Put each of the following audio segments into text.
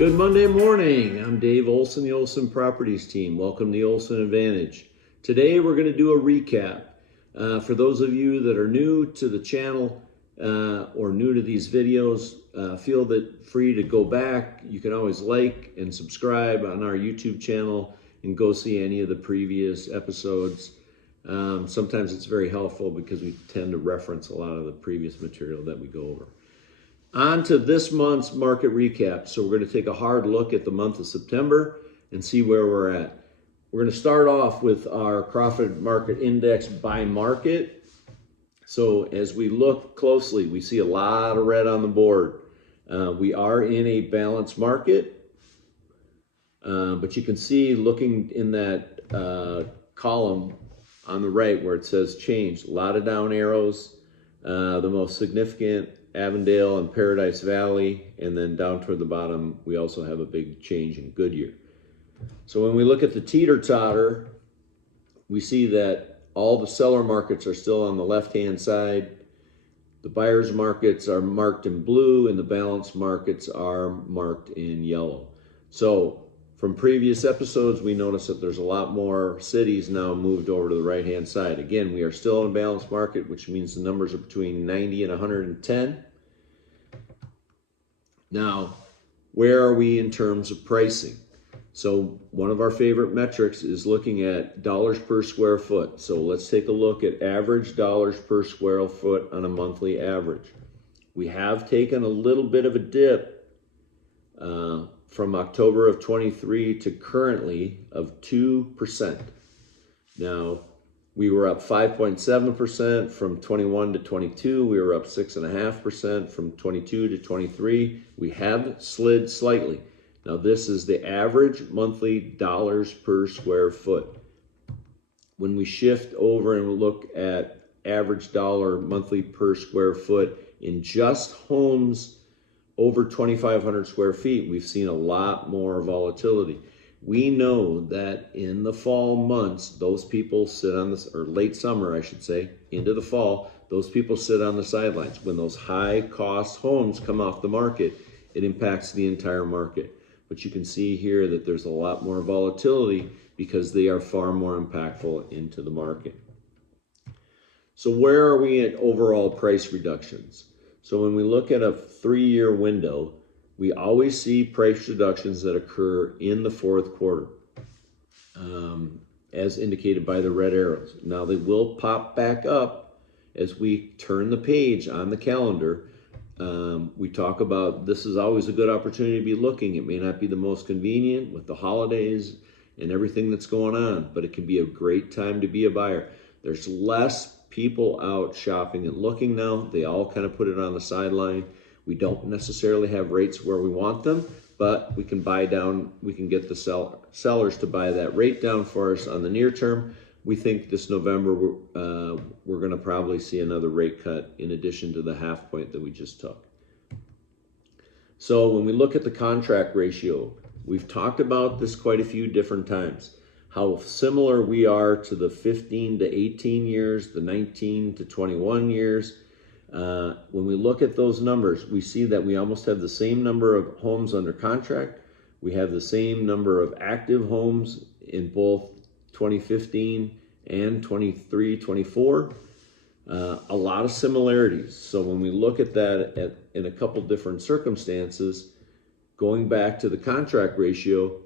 Good Monday morning. I'm Dave Olson, the Olson Properties team. Welcome to the Olson Advantage. Today we're going to do a recap. For those of you that are new to the channel or new to these videos, feel that free to go back. You can always like and subscribe on our YouTube channel and go see any of the previous episodes. Sometimes it's very helpful because we tend to reference a lot of the previous material that we go over. On to this month's market recap. So we're going to take a hard look at the month of September and see where we're at. We're going to start off with our Crawford Market Index by market. So as we look closely, we see a lot of red on the board. We are in a balanced market, but you can see looking in that column on the right where it says change, a lot of down arrows. The most significant Avondale and Paradise Valley, and then down toward the bottom we also have a big change in Goodyear. So when we look at the teeter-totter, we see that all the seller markets are still on the left-hand side. The buyers markets are marked in blue and the balanced markets are marked in yellow. So from previous episodes, we noticed that there's a lot more cities now moved over to the right-hand side. Again, we are still in a balanced market, which means the numbers are between 90 and 110. Now, where are we in terms of pricing? So one of our favorite metrics is looking at dollars per square foot. So let's take a look at average dollars per square foot on a monthly average. We have taken a little bit of a dip from October of 23 to currently of 2%. Now, we were up 5.7% from 21 to 22. We were up 6.5% from 22 to 23. We have slid slightly. Now, this is the average monthly dollars per square foot. When we shift over and look at average dollar monthly per square foot in just homes over 2,500 square feet, we've seen a lot more volatility. We know that in the fall months, those people sit on this, or late summer, I should say, into the fall, those people sit on the sidelines. When those high cost homes come off the market, it impacts the entire market. But you can see here that there's a lot more volatility because they are far more impactful into the market. So where are we at overall price reductions? So when we look at a 3-year window, we always see price reductions that occur in the fourth quarter, as indicated by the red arrows. Now they will pop back up as we turn the page on the calendar. We talk about this is always a good opportunity to be looking. It may not be the most convenient with the holidays and everything that's going on, but it can be a great time to be a buyer. There's less people out shopping and looking now. They all kind of put it on the sideline. We don't necessarily have rates where we want them, but we can buy down, we can get the sellers to buy that rate down for us on the near term. We think this November we're going to probably see another rate cut in addition to the half point that we just took. So when we look at the contract ratio, we've talked about this quite a few different times, how similar we are to the 15 to 18 years, the 19 to 21 years. When we look at those numbers, we see that we almost have the same number of homes under contract. We have the same number of active homes in both 2015 and 23, 24. A lot of similarities. So when we look at that in a couple different circumstances, going back to the contract ratio,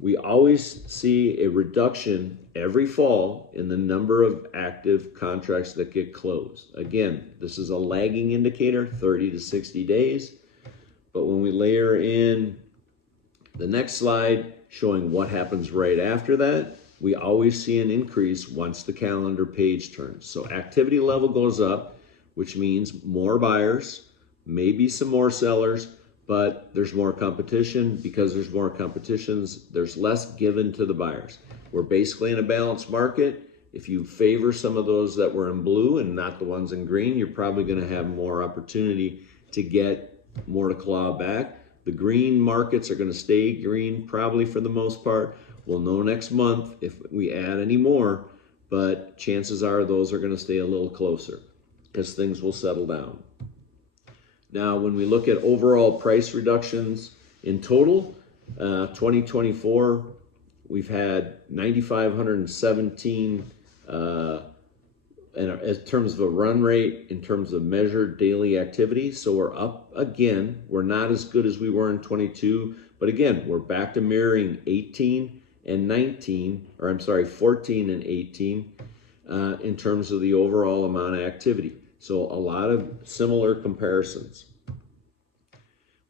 we always see a reduction every fall in the number of active contracts that get closed. Again, this is a lagging indicator, 30 to 60 days. But when we layer in the next slide showing what happens right after that, we always see an increase once the calendar page turns. So activity level goes up, which means more buyers, maybe some more sellers, but there's more competition. Because there's more competitions, there's less given to the buyers. We're basically in a balanced market. If you favor some of those that were in blue and not the ones in green, you're probably going to have more opportunity to get more to claw back. The green markets are going to stay green probably for the most part. We'll know next month if we add any more, but chances are those are going to stay a little closer because things will settle down. Now, when we look at overall price reductions In total, 2024, we've had 9,517 and in terms of a run rate, in terms of measured daily activity. So we're up again. We're not as good as we were in 22, but again, we're back to mirroring 18 and 19, or I'm sorry, 14 and 18 in terms of the overall amount of activity. So a lot of similar comparisons.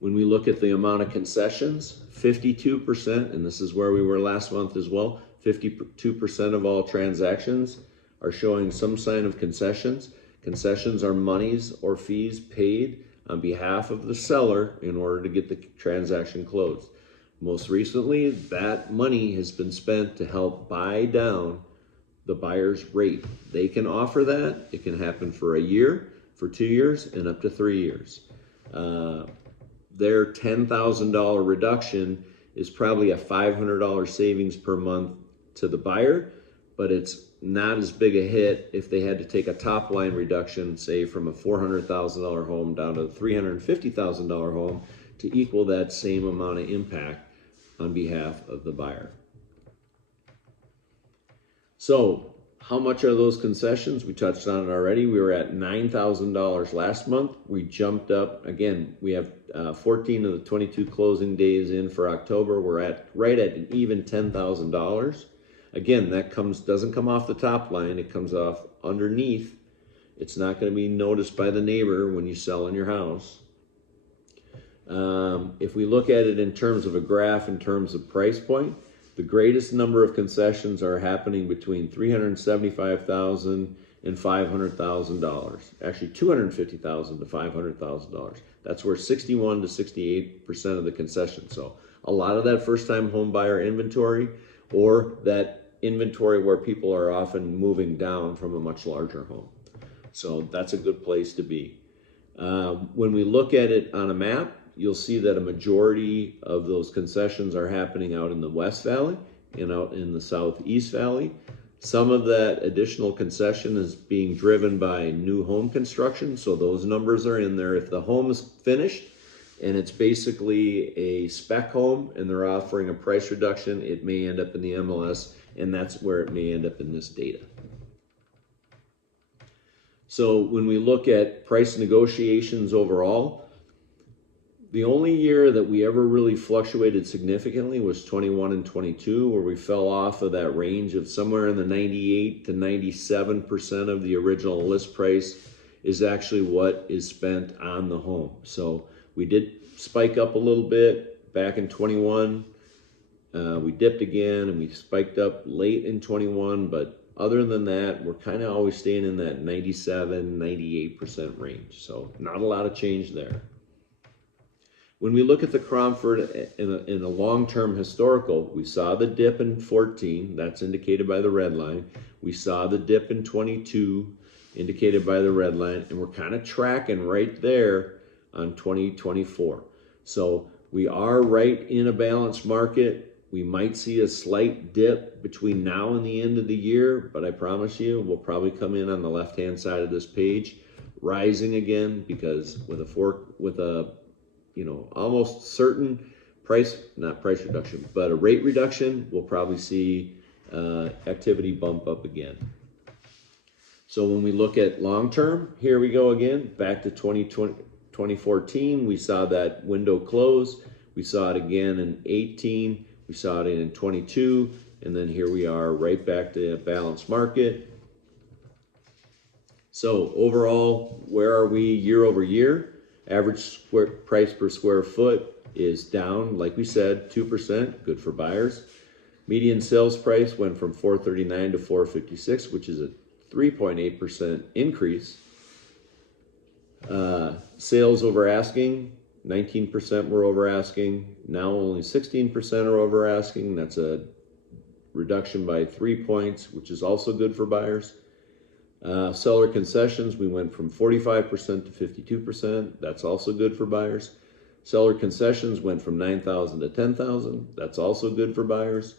When we look at the amount of concessions, 52%, and this is where we were last month as well, 52% of all transactions are showing some sign of concessions. Concessions are monies or fees paid on behalf of the seller in order to get the transaction closed. Most recently, that money has been spent to help buy down the buyer's rate. They can offer that. It can happen for a year, for 2 years, and up to 3 years. Their $10,000 reduction is probably a $500 savings per month to the buyer, but it's not as big a hit if they had to take a top line reduction, say from a $400,000 home down to a $350,000 home to equal that same amount of impact on behalf of the buyer. So how much are those concessions? We touched on it already. We were at $9,000 last month. We jumped up. Again, we have 14 of the 22 closing days in for October. We're at right at an even $10,000. Again, that doesn't come off the top line. It comes off underneath. It's not going to be noticed by the neighbor when you sell in your house. If we look at it in terms of a graph, in terms of price point, the greatest number of concessions are happening between $375,000 and $500,000. Actually, $250,000 to $500,000. That's where 61 to 68% of the concessions. So a lot of that first-time home buyer inventory, or that inventory where people are often moving down from a much larger home. So that's a good place to be. When we look at it on a map, you'll see that a majority of those concessions are happening out in the West Valley and out in the Southeast Valley. Some of that additional concession is being driven by new home construction, so those numbers are in there. If the home is finished and it's basically a spec home and they're offering a price reduction, it may end up in the MLS, and that's where it may end up in this data. So when we look at price negotiations overall, the only year that we ever really fluctuated significantly was 21 and 22, where we fell off of that range of somewhere in the 98 to 97% of the original list price is actually what is spent on the home. So we did spike up a little bit back in 21. We dipped again and we spiked up late in 21, but other than that, we're kind of always staying in that 97, 98% range. So not a lot of change there. When we look at the Cromford in a long-term historical, we saw the dip in 14, that's indicated by the red line. We saw the dip in 22, indicated by the red line, and we're kind of tracking right there on 2024. So we are right in a balanced market. We might see a slight dip between now and the end of the year, but I promise you, we'll probably come in on the left-hand side of this page, rising again, because with a almost certain not price reduction, but a rate reduction, we'll probably see activity bump up again. So when we look at long-term, here we go again, back to 2014, we saw that window close. We saw it again in 18, we saw it in 22, and then here we are right back to a balanced market. So overall, where are we year over year? Average price per square foot is down, like we said, 2%, good for buyers. Median sales price went from $439 to $456, which is a 3.8% increase. Sales over asking, 19% were over asking. Now only 16% are over asking. That's a reduction by 3 points, which is also good for buyers. Seller concessions, we went from 45% to 52%. That's also good for buyers. Seller concessions went from $9,000 to $10,000. That's also good for buyers.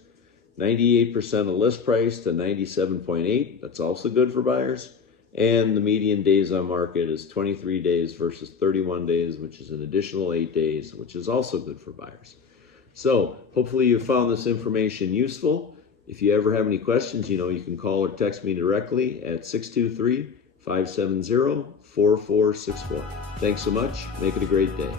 98% of list price to 97.8. That's also good for buyers. And the median days on market is 23 days versus 31 days, which is an additional 8 days, which is also good for buyers. So hopefully you found this information useful. If you ever have any questions, you can call or text me directly at 623-570-4464. Thanks so much. Make it a great day.